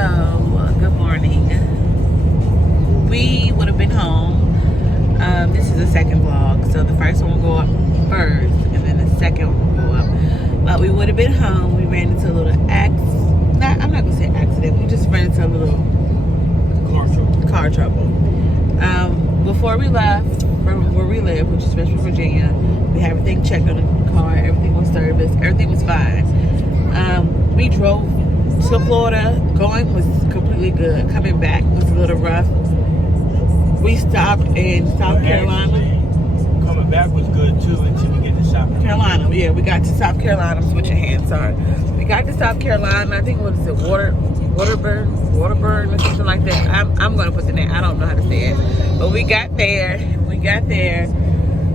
Good morning. We would have been home. This is the second vlog, so the first one will go up first, and then the second one will go up. But we would have been home. We ran into a little I'm not gonna say accident. We just ran into a little car trouble. Before we left from where we live, which is Richmond, Virginia, we had everything checked on the car. Everything was serviced. Everything was fine. We drove to Florida. Going was completely good. Coming back was a little rough. We stopped in South Carolina. Coming back was good too until we get to South Carolina. Yeah, we got to South Carolina. I'm switching hands, sorry. We got to South Carolina. I think, what is it, Waterburn or something like that. I'm gonna put the name. I don't know how to say it. But we got there.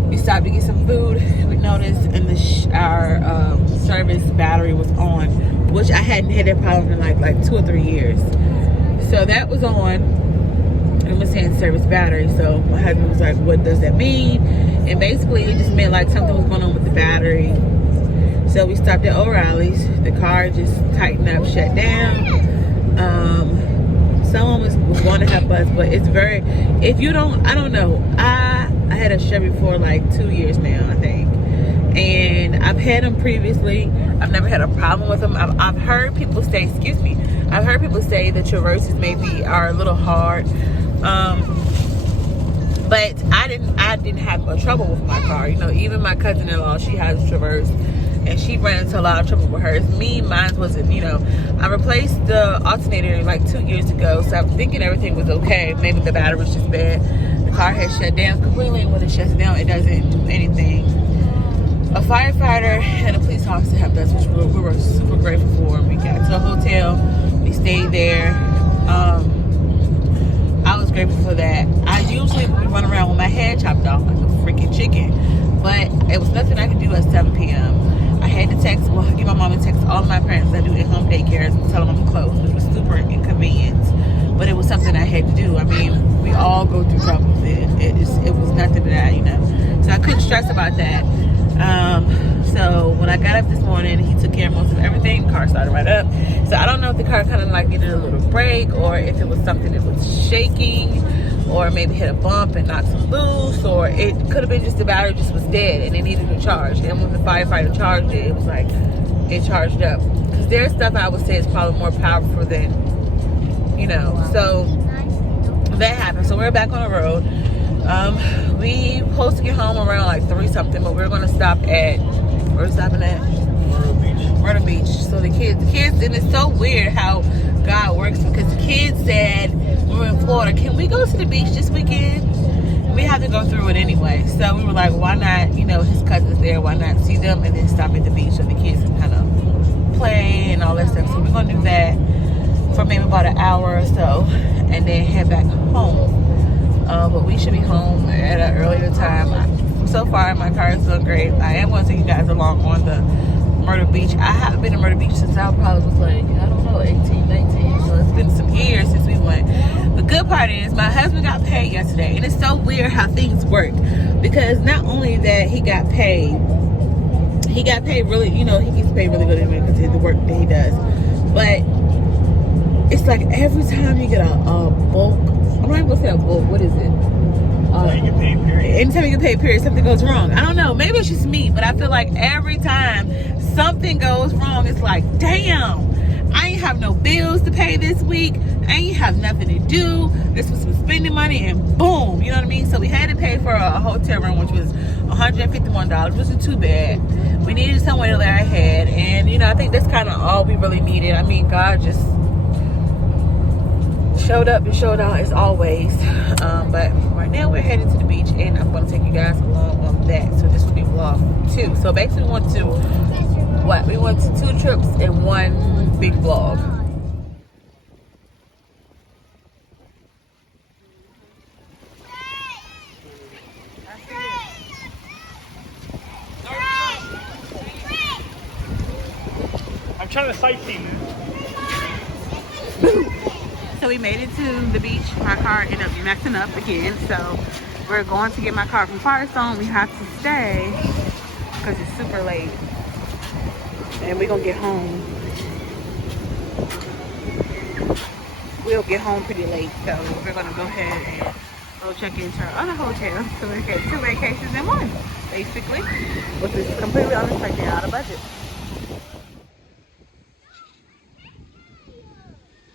We stopped to get some food. We noticed in our service battery was on, which I hadn't had that problem in like 2 or 3 years. So that was on. It was saying service battery. So my husband was like, "What does that mean?" And basically, it just meant like something was going on with the battery. So we stopped at O'Reilly's. The car just tightened up, shut down. Someone was going to help us, but it's very, if you don't, I don't know. I had a Chevy for like 2 years now, I think. And I've had them previously. I've never had a problem with them. I've heard people say, I've heard people say the Traverses maybe are a little hard. But I didn't have a trouble with my car. You know, even my cousin-in-law, she has a Traverse, and she ran into a lot of trouble with hers. Mine wasn't, you know. I replaced the alternator like 2 years ago, so I'm thinking everything was okay. Maybe the battery was just bad. The car had shut down completely, and when it shuts down, it doesn't do anything. A firefighter and a police officer helped us, which we were super grateful for. We got to a hotel, we stayed there. I was grateful for that. I usually run around with my head chopped off like a freaking chicken, but it was nothing I could do at 7 p.m. I had to give my mom a text all of my parents that do in-home daycares and tell them I'm closed, which was super inconvenient, but it was something I had to do. I mean, we all go through troubles. It was nothing that you know, so I couldn't stress about that. So when I got up this morning, he took care of most of everything. The car started right up. So I don't know if the car kind of like needed a little break, or if it was something that was shaking, or maybe hit a bump and knocked it loose, or it could have been just the battery just was dead and it needed to charge. And when the firefighter charged it, it was like it charged up. Because there's stuff I would say is probably more powerful than, you know. So that happened. So we're back on the road. We supposed to get home around like 3 something, but we're gonna stop at, where we're stopping at? Myrtle Beach. So the kids, and it's so weird how God works, because the kids said, when we were in Florida, can we go to the beach this weekend? We have to go through it anyway. So we were like, why not, you know, his cousin's there, why not see them and then stop at the beach so the kids can kind of play and all that stuff. So we're gonna do that for maybe about an hour or so and then head back home. But we should be home at an earlier time. So far, my car is doing great. I am going to take you guys along on the Myrtle Beach. I haven't been to Myrtle Beach since I probably was like, I don't know, 18, 19. So it's been some years since we went. The good part is my husband got paid yesterday. And it's so weird how things work. Because not only that he got paid really, you know, he gets paid really good because of the work that he does. But it's like every time you get a bulk, I'm not even gonna say a bulk, what is it? Anytime you get paid, period. Anytime you get paid, period, something goes wrong. I don't know, maybe it's just me, but I feel like every time something goes wrong, it's like, damn, I ain't have no bills to pay this week. I ain't have nothing to do. This was some spending money, and boom, you know what I mean? So we had to pay for a hotel room, which was $151, which wasn't too bad. We needed somewhere to lay our head, and you know, I think that's kind of all we really needed. I mean, God just showed up and showed out as always. But right now we're headed to the beach, and I'm going to take you guys along on that. So this will be vlog 2. So basically we went to 2 trips in one big vlog. I'm trying to sightsee, man. So we made it to the beach. My car ended up messing up again, so we're going to get my car from Firestone. We have to stay because it's super late, and we're gonna get home get home pretty late. So we're gonna go ahead and go check into our other hotel. So we get 2 vacations in one, basically, which is completely unrestricted, out of budget.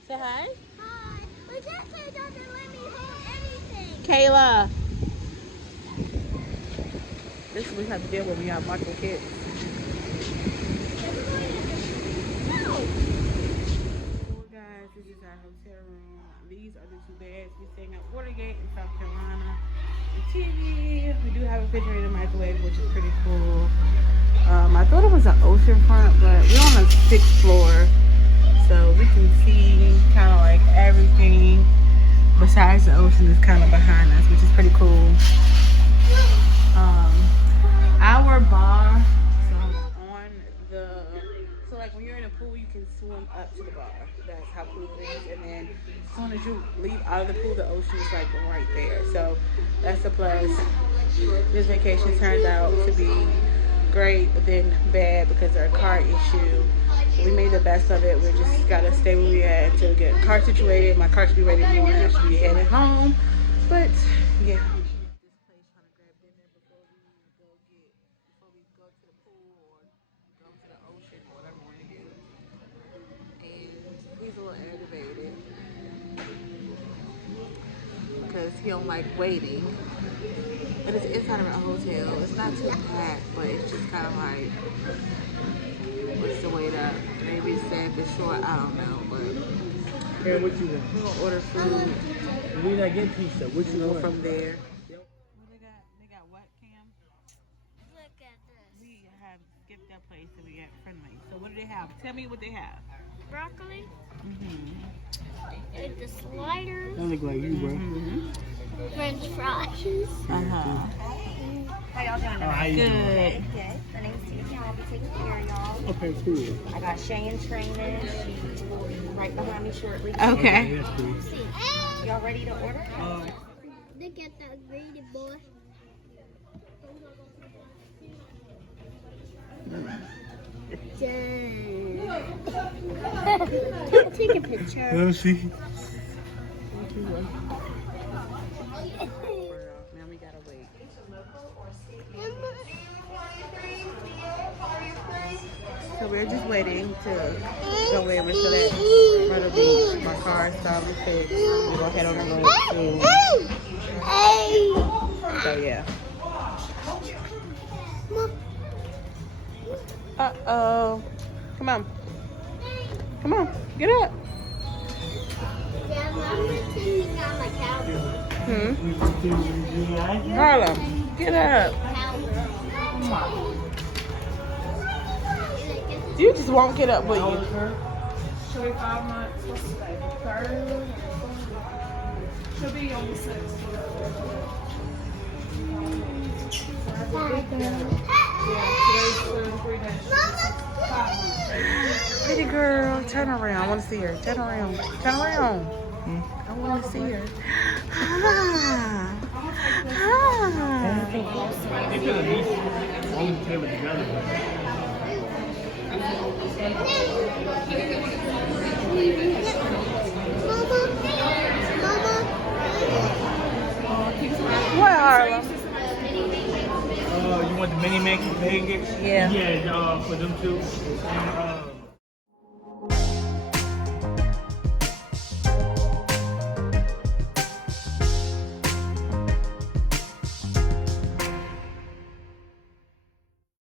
Say hi. Hi. But that kid doesn't let me hold anything. Kayla. This is what we have to deal with when we have multiple kids. No. Guys, this is our hotel room. These are the 2 beds. We're staying at Watergate in South Carolina. The TV. We do have a refrigerator and microwave, which is pretty cool. I thought it was an oceanfront, but we're on the 6th floor, so we can see kind of like everything besides the ocean is kind of behind us, which is pretty cool. Our bar, so like when you're in a pool, you can swim up to the bar. That's how cool it is. And then as soon as you leave out of the pool, the ocean is like right there. So that's a plus. This vacation turned out to be great, but then bad because of our car issue. We made the best of it. We just gotta stay where we at until we get a car situated. My car should be ready in the morning. I should be heading home. But yeah. He's a little aggravated because he don't like waiting. And it's inside of a hotel. It's not too packed, but it's just kind of like, what's the wait up? Maybe it's sad, it's short, I don't know. But Hey, what you want? we're gonna order food. We not get pizza. What you Go want? from there. What they got? They got what, Cam? Look at this. We have skipped that place that we got friendly. So what do they have? Tell me what they have. Broccoli. Mm-hmm. The sliders. Don't look like you, bro. Mm-hmm. French fries. Uh-huh. How y'all doing Oh, tonight? how you doing? Good. Good. My name's Tina. I'll be taking care of y'all. Okay, cool. I got Shay and Trina. She will be right behind me shortly. Okay. That's cool. Y'all ready to order? Look at that greedy boy. Take a picture. Let me see. Now we gotta wait. So we're just waiting to go over so that Myrtle Beach, my car stopped to go ahead on the road to. So yeah. Uh-oh. Come on. Come on. Get up. Harlem, get up. You just won't get up, will you? 25 months. What's today? The 3rd? She'll be on the 6th. Pretty girl, turn around. I want to see her. Turn around. Turn around. I want to see her. Ah. Ah. They could at least only play with together. What, Harlem? You want the mini mac and pancakes? Yeah. Yeah, for them two.